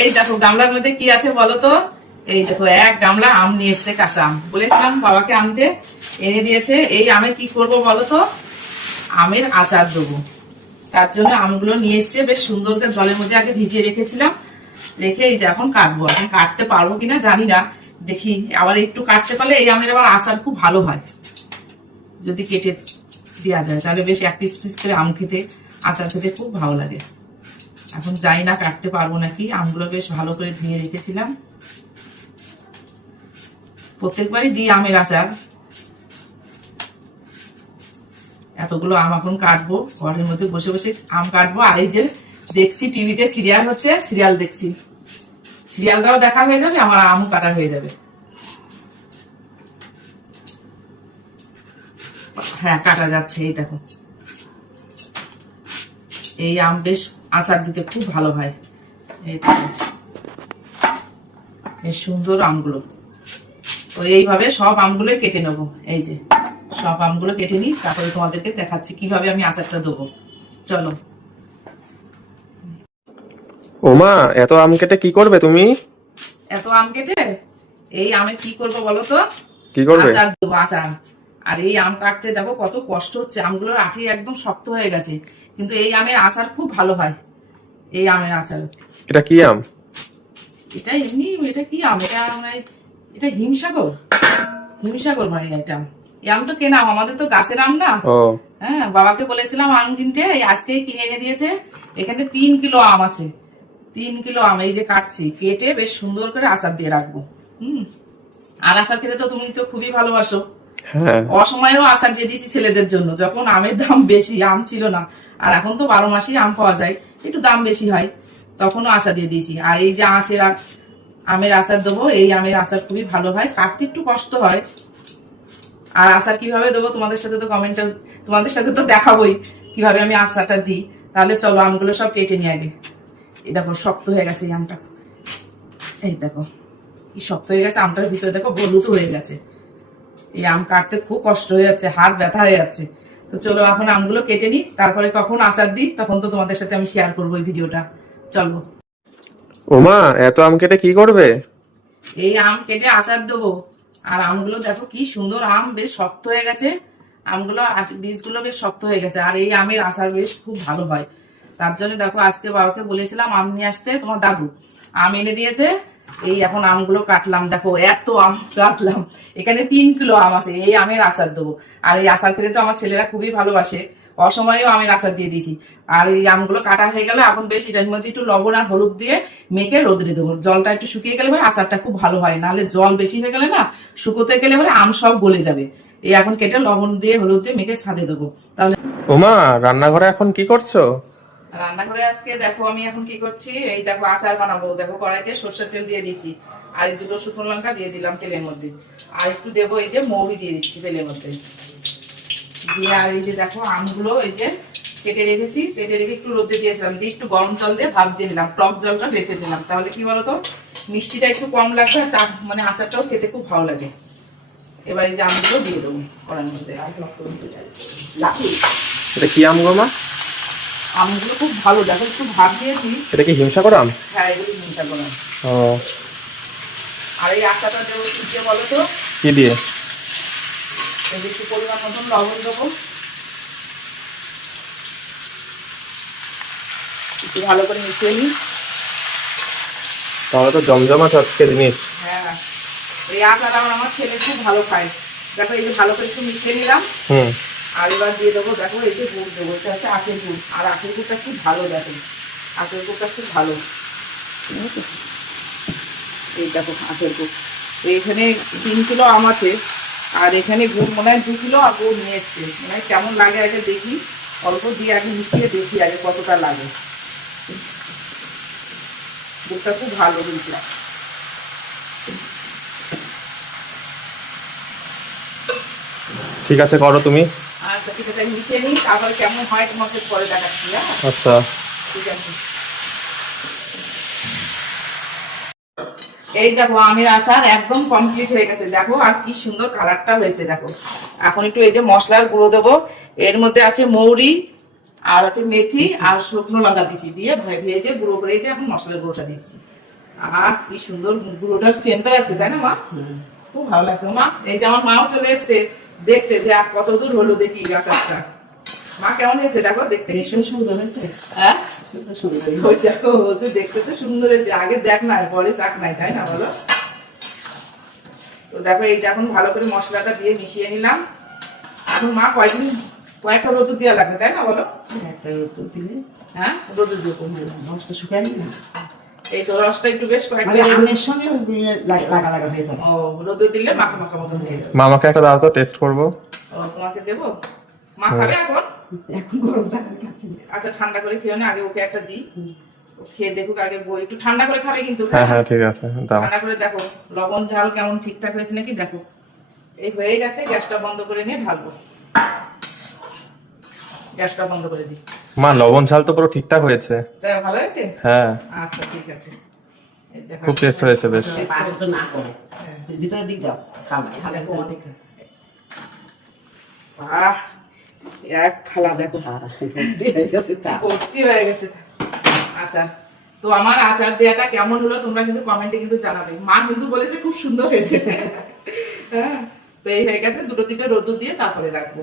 এই দেখো গামলার মধ্যে কি আছে বলো তো। এই দেখো এক গামলা আম নিয়ে এসছে, কাঁচা আম। বলেছিলাম বাবাকে আনতে, এনে দিয়েছে। এই আমে কি করব বলো তো, আমের আচার দেবো। তার জন্য আমগুলো নিয়ে এসছে, বেশ সুন্দর করে জলের মধ্যে আগে ভিজিয়ে রেখেছিলাম। রেখে এই যে এখন কাটবো। এখন কাটতে পারবো কিনা জানি না, দেখি। আবার একটু কাটতে পারলে এই আমের আবার আচার খুব ভালো হয়, যদি কেটে দেওয়া যায় তাহলে বেশ এক পিস পিস করে আম খেতে, আচার খেতে খুব ভালো লাগে। এখন জানি না কাটতে পারবো নাকি। আমগুলো বেশ ভালো করে ধুয়ে রেখেছিলাম, প্রত্যেকবারই দিই আমের আচার। এতগুলো আম এখন কাটবো, ঘরের মধ্যে বসে বসে আম কাটবো। আর এই যে দেখছি টিভিতে সিরিয়াল হচ্ছে, সিরিয়াল দেখছি। সিরিয়ালটাও দেখা হয়ে যাবে, আমার আমও কাটা হয়ে যাবে। হ্যাঁ, কাটা যাচ্ছে। এই দেখো, এই আম বেশ আচার দিতে খুব ভালো হয়। এই দেখো বেশ সুন্দর আমগুলো। তো এইভাবে সব আমগুলোই কেটে নেবো। এই যে সব আমগুলো কেটে নিই, তারপরে তোমাদেরকে দেখাচ্ছি কিভাবে আমি আচারটা দেবো। চলো। ওমা, এত আম কেটে কি করবে তুমি? এত আম কেটে এই আমে কি করবো বলো তো? কি করবে? আচার দেবো, আচার। আর এই আম কাটতে দেখো কত কষ্ট হচ্ছে, আমগুলোর আঠি একদম শক্ত হয়ে গেছে। কিন্তু এই আমের আচার খুব ভালো হয়, এই আমের আচার। এটা কি আম? এটা এমনি, এটা কি আম, এটা হিমসাগর। হিমসাগর মানে এটা। এই আম তো কেনা আম, আমাদের তো গাছের আম না। ও হ্যাঁ, বাবাকে বলেছিলাম আম কিনতে, এই আজকেই কিনে এনে দিয়েছে। এখানে 3 কিলো আম আছে। 3 কিলো আম এই যে কাটছি, কেটে বেশ সুন্দর করে আচার দিয়ে রাখবো। আর আচার খেতে তো তুমি তো খুবই ভালোবাসো। হ্যাঁ, অসময়েও আচার দিয়ে দিয়েছি ছেলেদের জন্য, যখন আমের দাম বেশি, আম ছিল না। আর এখন তো 12 মাসই আম পাওয়া যায়, একটু দাম বেশি হয়, তখনও আচার দিয়ে দিয়েছি। আর এই যে আমের আচার দেবো, এই আমের আচার খুবই ভালো হয়, কাটতে একটু কষ্ট হয়। আর আচার কিভাবে দেবো তোমাদের সাথে তো দেখাবোই কিভাবে আমি আচারটা দিই। তাহলে চলো আমগুলো সব কেটে নিয়ে আগে। এই দেখো শক্ত হয়ে গেছে এই আমটা। এই দেখো কি শক্ত হয়ে গেছে আমটার ভিতরে, দেখো হলুদ হয়ে গেছে। এই আম কাটতে খুব কষ্ট হয়ে যাচ্ছে, হাত ব্যথা হয়ে যাচ্ছে। তো চলো এখন আমগুলো কেটে নিই, তারপরে কখন আচার দিই তখন তো তোমাদের সাথে আমি শেয়ার করবো এই ভিডিওটা। চলো। ওমা, এত আম কেটে কি করবে? এই আম কেটে আচার দেবো। আর আমগুলো দেখো কি সুন্দর, আম বেশ শক্ত হয়ে গেছে। আমগুলো বীজগুলো বেশ শক্ত হয়ে গেছে। আর এই আমের আচার বেশ খুব ভালো হয়। তার জন্য দেখো আজকে বাবাকে বলেছিলাম আম নিয়ে আসতে, তোমার দাদু আম এনে দিয়েছে। এই এখন আমগুলো কাটলাম, দেখো এত আম কাটলাম। এখানে 3 কিলো আম আছে, এই আমের আচার দেবো। আর এই আচার খেতে তো আমার ছেলেরা খুবই ভালোবাসে, অসময়েও আমের আচার দিয়ে দিয়েছি। আর এই আমগুলো কাটা হয়ে গেলে এখন বেশ এটার মধ্যে একটু লবণ আর হলুদ দিয়ে মেখে রোদে দেবো। জলটা একটু শুকিয়ে গেলে আচারটা খুব ভালো হয়, নাহলে জল বেশি হয়ে গেলে না, শুকোতে গেলে আম সব গলে যাবে। এই এখন কেটে লবণ দিয়ে হলুদ দিয়ে মেখে ছাদে দেবো তাহলে। ওমা, রান্নাঘরে এখন কি করছো? রান্নাঘরে আজকে দেখো আমি এখন কি করছি, এই দেখো আচার বানাবো। দেখো কড়াইতে সর্ষের তেল দিয়ে দিচ্ছি, আর এই 2টো শুকনো লঙ্কা দিয়ে দিলাম তেলের মধ্যে। আর একটু দেবো এই যে মৌরি দিয়ে দিচ্ছি তেলের মধ্যে দিয়ে। আর এই যে দেখো আমগুলো এই যে কেটে রেখেছি, কেটে রেখে একটু রোদে দিয়েছিলাম, দিয়ে একটু গরম জল দিয়ে ভাপ দিয়ে নিলাম, টক জলটা রেখে দিলাম। তাহলে কি বলতো, মিষ্টিটা একটু কম লাগবে, আর মানে আচারটাও খেতে খুব ভালো লাগে। এবার এই যে আমগুলো দিয়ে দেবো কড়াইয়ের মধ্যে। এটা কি আম গো মা? আমগুলো খুব ভালো, দেখো একটু ভাপ দিয়েছি। এটা কি হিমসাগর আম? হ্যাঁ, এগুলো হিমসাগর আম। ও, আর এই আচারটা দেবো কি দিয়ে বলো তো? কি দিয়ে? একটু পরিমাণ মতন লবণ দেবো, একটু ভালো করে মিশিয়ে নিই। তাহলে তো জমজমাট আজকে জিনিস। হ্যাঁ, এই আচার আমার ছেলে খুব ভালো খায়। দেখো এই যে ভালো করে একটু মিশিয়ে নিলাম। আর এবার দিয়ে দেবো, দেখো এই যে গুড় দেবো, এটা হচ্ছে আখের গুড়। আর আখের গুড়টা খুব ভালো, দেখো আখের গুড়টা খুব ভালো। এই দেখো আখের গুড়। তো এখানে 3 কিলো আম আছে, আর এখানে গুড় মনে হয় 2 কিলো আর গুড় নিয়ে এসছে। মানে কেমন লাগে আগে দেখি, অল্প দিয়ে আগে মিশিয়ে দেখি আগে কতটা লাগে। গুড়টা খুব ভালো কিন্তু। ঠিক আছে, করো তুমি। আচ্ছা ঠিক আছে, মিশিয়ে নিই, তারপরে কেমন হয় তোমাকে পরে দেখাচ্ছি। হ্যাঁ আচ্ছা, ঠিক আছে। এই দেখো আমের আচার একদম কমপ্লিট হয়ে গেছে, দেখো আর কি সুন্দর কালারটা হয়েছে দেখো। এখন একটু এই যে মশলার গুঁড়ো দেবো, এর মধ্যে আছে মৌরি আর আছে মেথি আর শুকনো লঙ্কা দিচ্ছি, দিয়ে ভেজে গুঁড়ো করে এখন মশলার গুঁড়োটা দিচ্ছি। কি সুন্দর গুঁড়োটার সেন্টার আছে, তাই না মা? খুব ভালো লাগছে মা। এই যে আমার মাও চলে এসছে দেখতে যে আর কত দূর হলো দেখি আচারটা। মা কেমন হয়েছে দেখো, দেখতে কি সুন্দর হয়েছে। হ্যাঁ সুন্দর ওই দেখো বলছে দেখতে তো সুন্দর হয়েছে, আগে দেখ নাই পরে চাক নাই, তাই না বলো? তো দেখো এই যে এখন ভালো করে মশলাটা দিয়ে মিশিয়ে নিলাম। এখন মা কয়েকটা রোদ দেওয়া লাগবে, তাই না বলো? একটা রোদ দিলে হ্যাঁ রোদ দিয়ে রসটা শুকায় না, এই তো রসটা একটু বেশ মানে কয়েকটা আমের সঙ্গে দিলে লাগা লাগা হয়ে যাবে। ও রোদ দিলে মাখা মাখা মতন হয়ে যাবে। মামাকে একটা দাও তো, টেস্ট করবো। ও তোমাকে দেবো? মা খাবে এখন? এখন গরম থাকার কাছে আচ্ছা ঠান্ডা করে খেও না, আগে ওকে একটা দিই, ও খেয়ে দেখুক আগে। বই একটু ঠান্ডা করে খাবে কিন্তু, হ্যাঁ হ্যাঁ ঠিক আছে, দাও। ঠান্ডা করে দেখো লবণ ঝাল কেমন ঠিকঠাক হয়েছে নাকি দেখো। এই হয়ে গেছে, গ্যাসটা বন্ধ করে নিয়ে ঢালবো। গ্যাসটা বন্ধ করে দিই। মা লবণ ঝাল তো পুরো ঠিকঠাক হয়েছে। তাই ভালো হয়েছে? হ্যাঁ আচ্ছা ঠিক আছে। এই দেখো। খুব টেস্ট হয়েছে বেশ। পাঁচ তো না করে হ্যাঁ। ভিতরের দিক দাও, ঠান্ডা ঠান্ডা দেখো, আহ এক থালা দেখো ভর্তি হয়ে গেছে। আচ্ছা তো আমার আচার দেওয়াটা কেমন হলো তোমরা কিন্তু কমেন্টে কিন্তু জানাবে। মা কিন্তু বলেছে খুব সুন্দর হয়েছে। হ্যাঁ তো এই হয়ে গেছে, দুটো তিনটে রোদ্দুর দিয়ে তারপরে রাখবো।